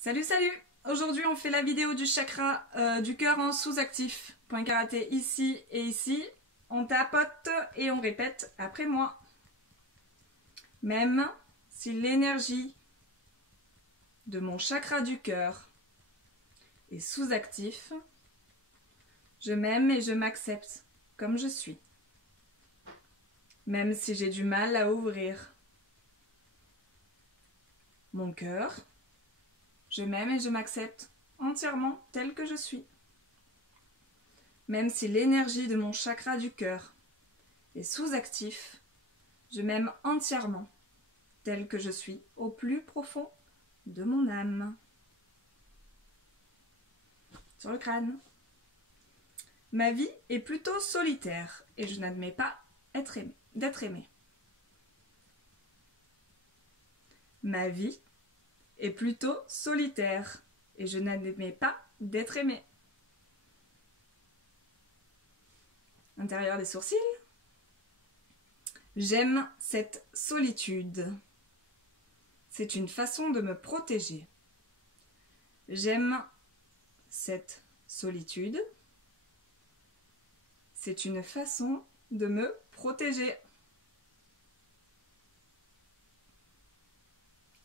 Salut salut! Aujourd'hui on fait la vidéo du chakra du cœur en sous-actif. Point karaté ici et ici. On tapote et on répète après moi. Même si l'énergie de mon chakra du cœur est sous-actif, je m'aime et je m'accepte comme je suis. Même si j'ai du mal à ouvrir mon cœur, je m'aime et je m'accepte entièrement tel que je suis. Même si l'énergie de mon chakra du cœur est sous-actif, je m'aime entièrement tel que je suis au plus profond de mon âme. Sur le crâne. Ma vie est plutôt solitaire et je n'admets pas d'être aimée. Ma vie est plutôt solitaire et je n'admets pas d'être aimée. Intérieur des sourcils. J'aime cette solitude. C'est une façon de me protéger. J'aime cette solitude. C'est une façon de me protéger.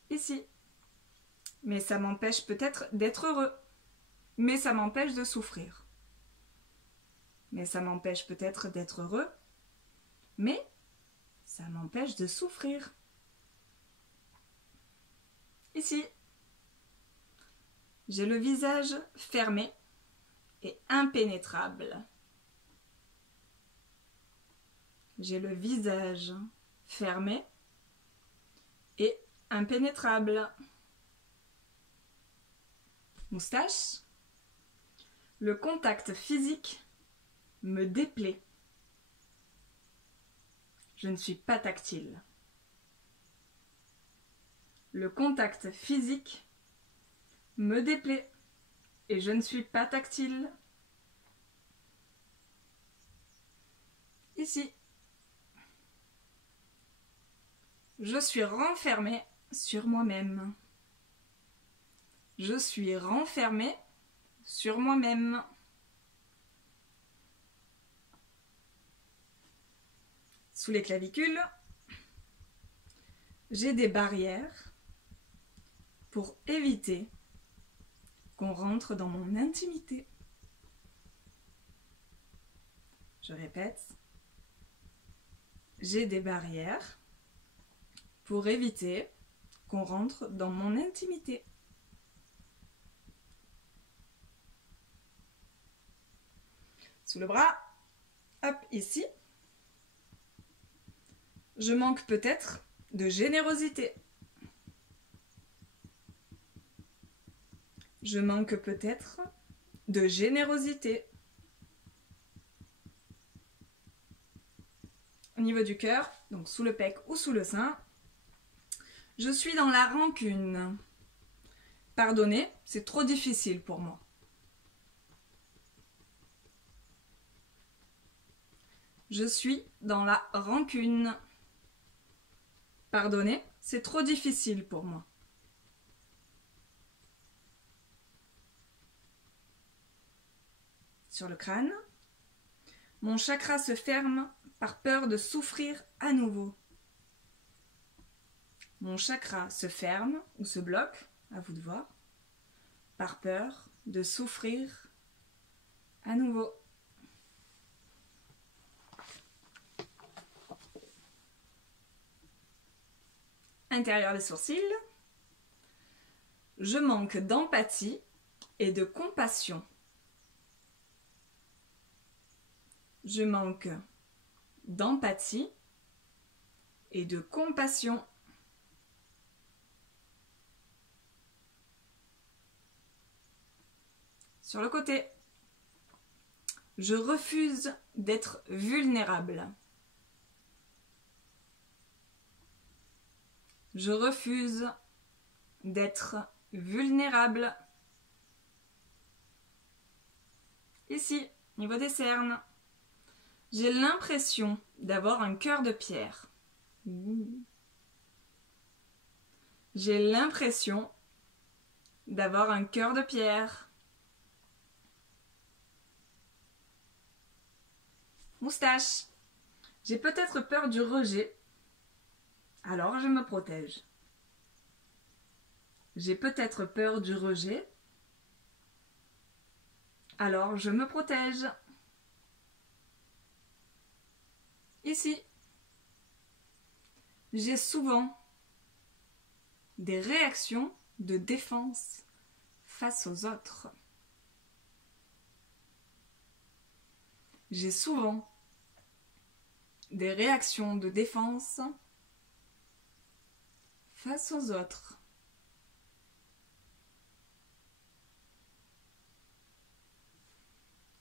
Ici. Mais ça m'empêche peut-être d'être heureux. Mais ça m'empêche de souffrir. Mais ça m'empêche peut-être d'être heureux. Mais ça m'empêche de souffrir. Ici. J'ai le visage fermé et impénétrable. J'ai le visage fermé et impénétrable. Moustache. Le contact physique me déplaît. Je ne suis pas tactile. Le contact physique me déplaît et je ne suis pas tactile. Ici. Je suis renfermée sur moi-même. Je suis renfermée sur moi-même. Sous les clavicules, j'ai des barrières pour éviter qu'on rentre dans mon intimité. Je répète, j'ai des barrières pour éviter qu'on rentre dans mon intimité. Sous le bras, hop, ici. Je manque peut-être de générosité. Je manque peut-être de générosité. Au niveau du cœur, donc sous le pec ou sous le sein, je suis dans la rancune. Pardonner, c'est trop difficile pour moi. Je suis dans la rancune. Pardonner, c'est trop difficile pour moi. Sur le crâne, mon chakra se ferme par peur de souffrir à nouveau. Mon chakra se ferme ou se bloque, à vous de voir, par peur de souffrir à nouveau. Intérieur des sourcils, je manque d'empathie et de compassion. Je manque d'empathie et de compassion. Sur le côté, je refuse d'être vulnérable. Je refuse d'être vulnérable. Ici, niveau des cernes, j'ai l'impression d'avoir un cœur de pierre. J'ai l'impression d'avoir un cœur de pierre. Moustache. J'ai peut-être peur du rejet, alors je me protège. J'ai peut-être peur du rejet, alors je me protège. Ici. J'ai souvent des réactions de défense face aux autres. J'ai souvent des réactions de défense face aux autres.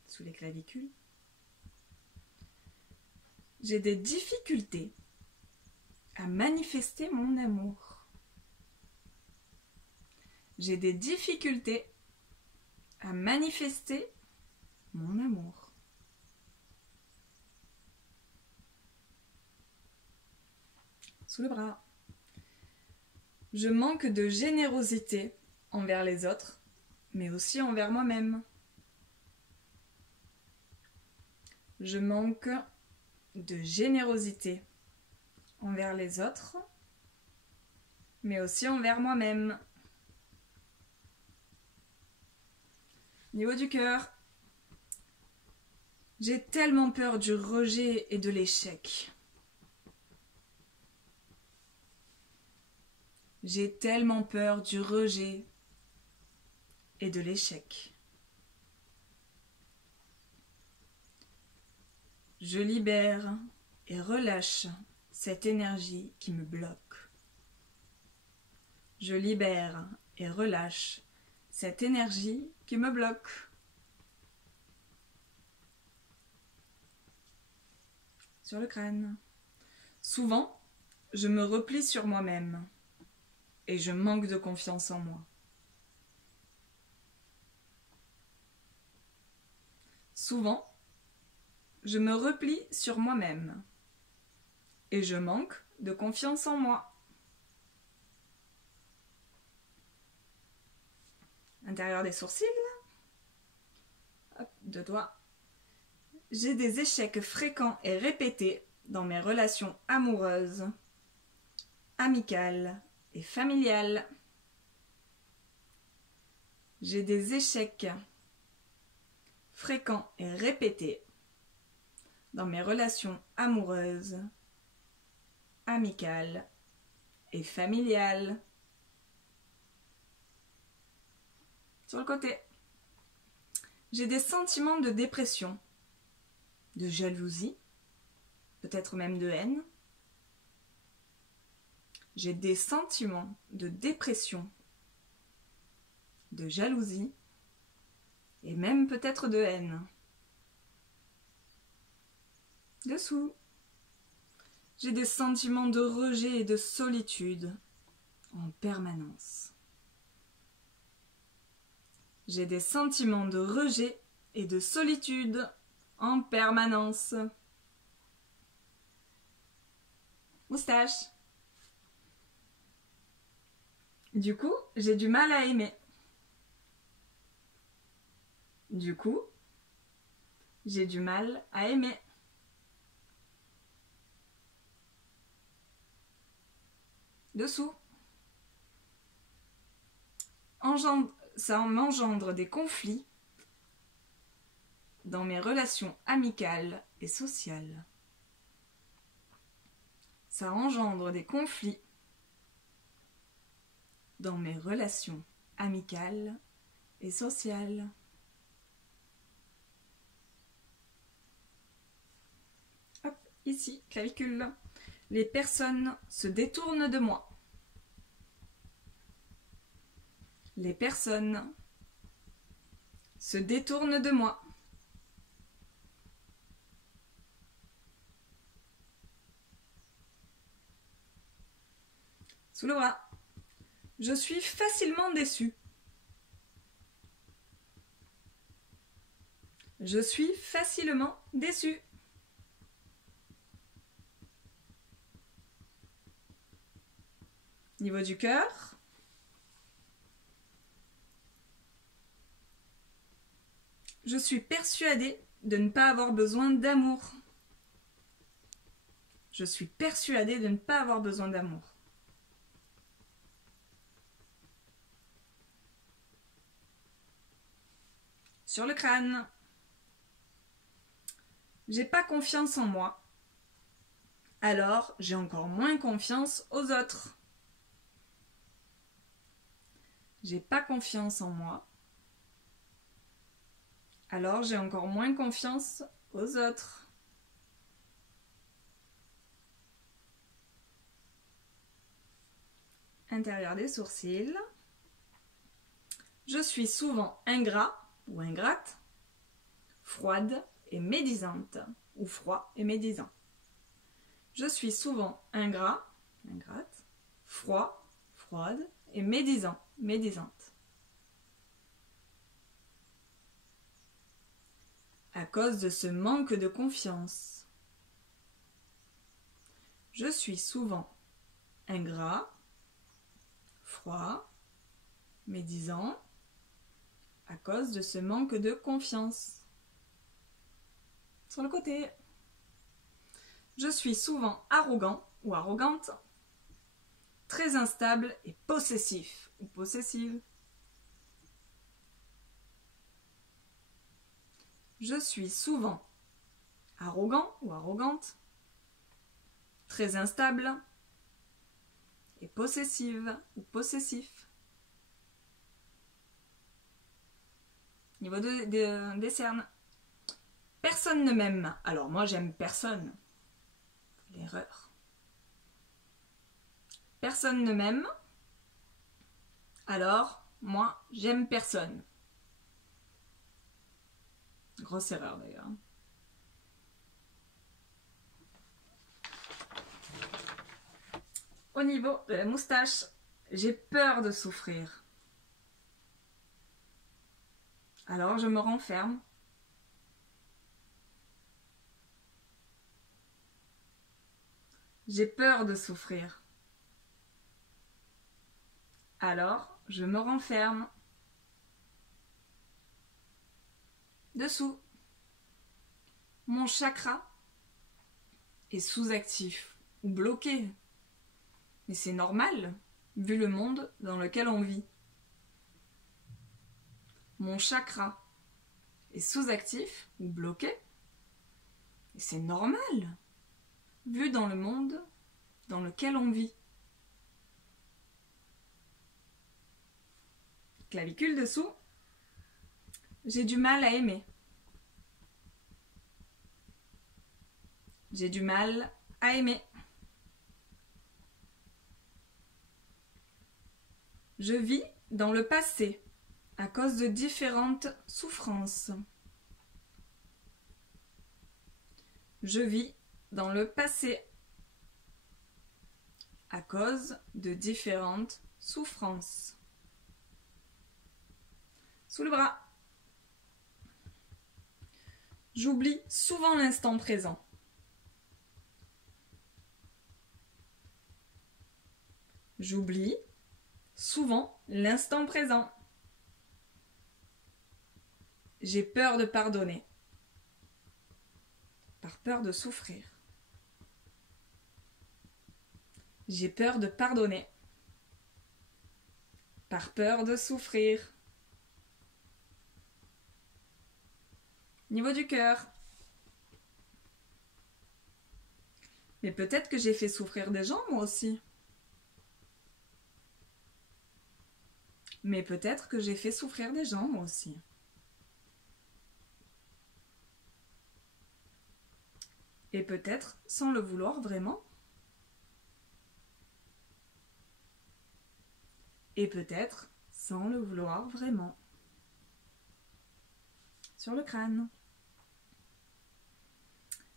Sous les clavicules. J'ai des difficultés à manifester mon amour. J'ai des difficultés à manifester mon amour. Sous le bras. Je manque de générosité envers les autres, mais aussi envers moi-même. Je manque de générosité envers les autres, mais aussi envers moi-même. Niveau du cœur, j'ai tellement peur du rejet et de l'échec. J'ai tellement peur du rejet et de l'échec. Je libère et relâche cette énergie qui me bloque. Je libère et relâche cette énergie qui me bloque. Sur le crâne. Souvent, je me replie sur moi-même et je manque de confiance en moi. Souvent, je me replie sur moi-même et je manque de confiance en moi. Intérieur des sourcils. Hop, 2 doigts. J'ai des échecs fréquents et répétés dans mes relations amoureuses, amicales et familiales. J'ai des échecs fréquents et répétés dans mes relations amoureuses, amicales et familiales. Sur le côté. J'ai des sentiments de dépression, de jalousie, peut-être même de haine. J'ai des sentiments de dépression, de jalousie et même peut-être de haine. Dessous. J'ai des sentiments de rejet et de solitude en permanence. J'ai des sentiments de rejet et de solitude en permanence. Moustache. Du coup, j'ai du mal à aimer. Du coup, j'ai du mal à aimer. Dessous. Ça m'engendre des conflits dans mes relations amicales et sociales. Ça engendre des conflits dans mes relations amicales et sociales. Hop, ici, clavicule. Les personnes se détournent de moi. Les personnes se détournent de moi. Sous le bras. Je suis facilement déçue. Je suis facilement déçue. Niveau du cœur. Je suis persuadée de ne pas avoir besoin d'amour. Je suis persuadée de ne pas avoir besoin d'amour. Sur le crâne. J'ai pas confiance en moi. Alors, j'ai encore moins confiance aux autres. J'ai pas confiance en moi. Alors, j'ai encore moins confiance aux autres. Intérieur des sourcils. Je suis souvent ingrat ou ingrate, froide et médisante, ou froid et médisant. Je suis souvent ingrat, ingrate, froid, froide et médisant, médisante. À cause de ce manque de confiance. Je suis souvent ingrat, froid, médisant, à cause de ce manque de confiance. Sur le côté. Je suis souvent arrogant ou arrogante, très instable et possessif ou possessive. Je suis souvent arrogant ou arrogante, très instable et possessive ou possessif. Niveau des cernes. Personne ne m'aime. Alors moi j'aime personne. L'erreur. Personne ne m'aime. Alors moi j'aime personne. Grosse erreur d'ailleurs. Au niveau de la moustache, j'ai peur de souffrir. Alors je me renferme. J'ai peur de souffrir. Alors je me renferme. Dessous. Mon chakra est sous-actif ou bloqué. Mais c'est normal, vu le monde dans lequel on vit. Mon chakra est sous-actif ou bloqué. Et c'est normal, vu dans le monde dans lequel on vit. Clavicule dessous. J'ai du mal à aimer. J'ai du mal à aimer. Je vis dans le passé à cause de différentes souffrances. Je vis dans le passé à cause de différentes souffrances. Sous le bras. J'oublie souvent l'instant présent. J'oublie souvent l'instant présent. J'ai peur de pardonner. Par peur de souffrir. J'ai peur de pardonner. Par peur de souffrir. Niveau du cœur. Mais peut-être que j'ai fait souffrir des gens moi aussi. Mais peut-être que j'ai fait souffrir des gens moi aussi. Et peut-être sans le vouloir vraiment. Et peut-être sans le vouloir vraiment. Sur le crâne.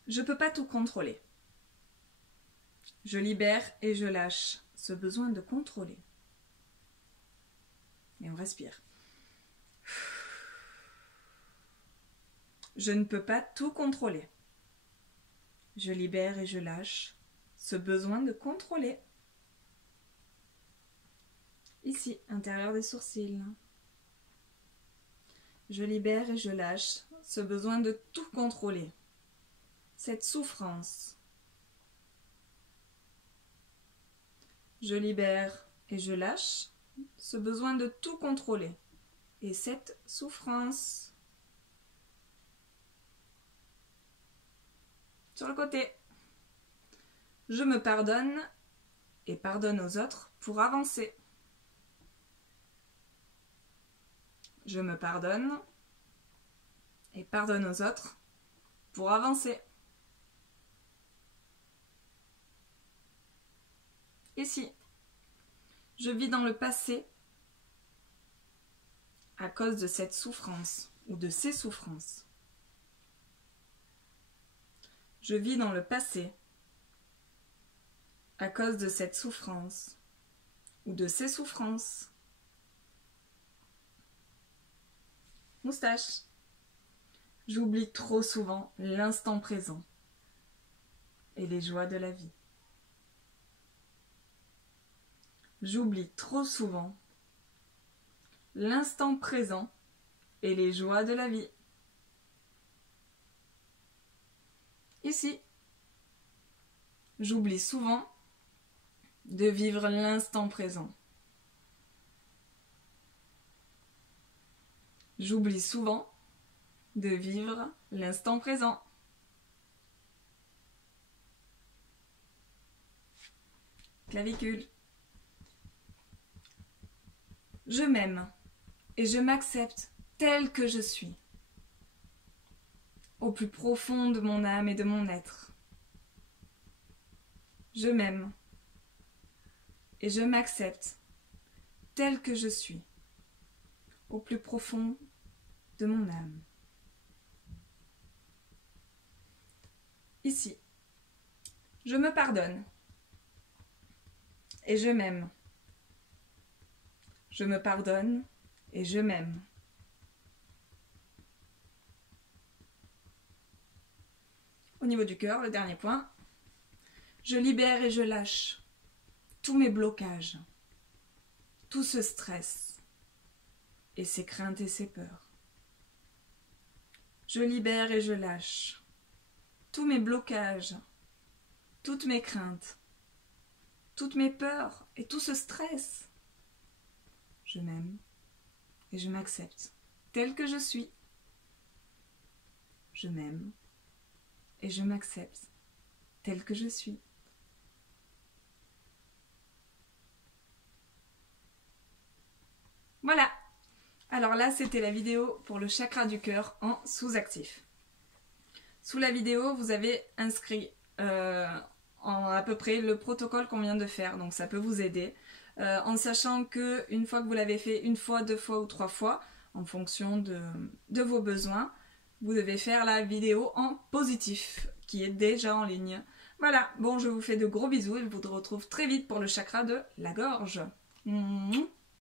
Je ne peux pas tout contrôler. Je libère et je lâche ce besoin de contrôler. Et on respire. Je ne peux pas tout contrôler. Je libère et je lâche ce besoin de contrôler. Ici, intérieur des sourcils. Je libère et je lâche ce besoin de tout contrôler, cette souffrance. Je libère et je lâche ce besoin de tout contrôler et cette souffrance. Sur le côté. Je me pardonne et pardonne aux autres pour avancer. Je me pardonne et pardonne aux autres pour avancer. Ici, je vis dans le passé à cause de cette souffrance ou de ces souffrances. Je vis dans le passé à cause de cette souffrance ou de ces souffrances. Moustache. J'oublie trop souvent l'instant présent et les joies de la vie. J'oublie trop souvent l'instant présent et les joies de la vie. Ici, j'oublie souvent de vivre l'instant présent. J'oublie souvent de vivre l'instant présent. Clavicule. Je m'aime et je m'accepte tel que je suis, au plus profond de mon âme et de mon être. Je m'aime et je m'accepte tel que je suis, au plus profond de mon âme. Ici, je me pardonne et je m'aime. Je me pardonne et je m'aime. Au niveau du cœur, le dernier point, je libère et je lâche tous mes blocages, tout ce stress et ces craintes et ces peurs. Je libère et je lâche tous mes blocages, toutes mes craintes, toutes mes peurs et tout ce stress. Je m'aime et je m'accepte tel que je suis. Je m'aime et je m'accepte tel que je suis. Voilà. Alors là, c'était la vidéo pour le chakra du cœur en sous-actif. Sous la vidéo, vous avez inscrit en à peu près le protocole qu'on vient de faire, donc ça peut vous aider. En sachant que une fois que vous l'avez fait une fois, 2 fois ou 3 fois, en fonction de vos besoins, vous devez faire la vidéo en positif, qui est déjà en ligne. Voilà, bon, je vous fais de gros bisous et je vous retrouve très vite pour le chakra de la gorge.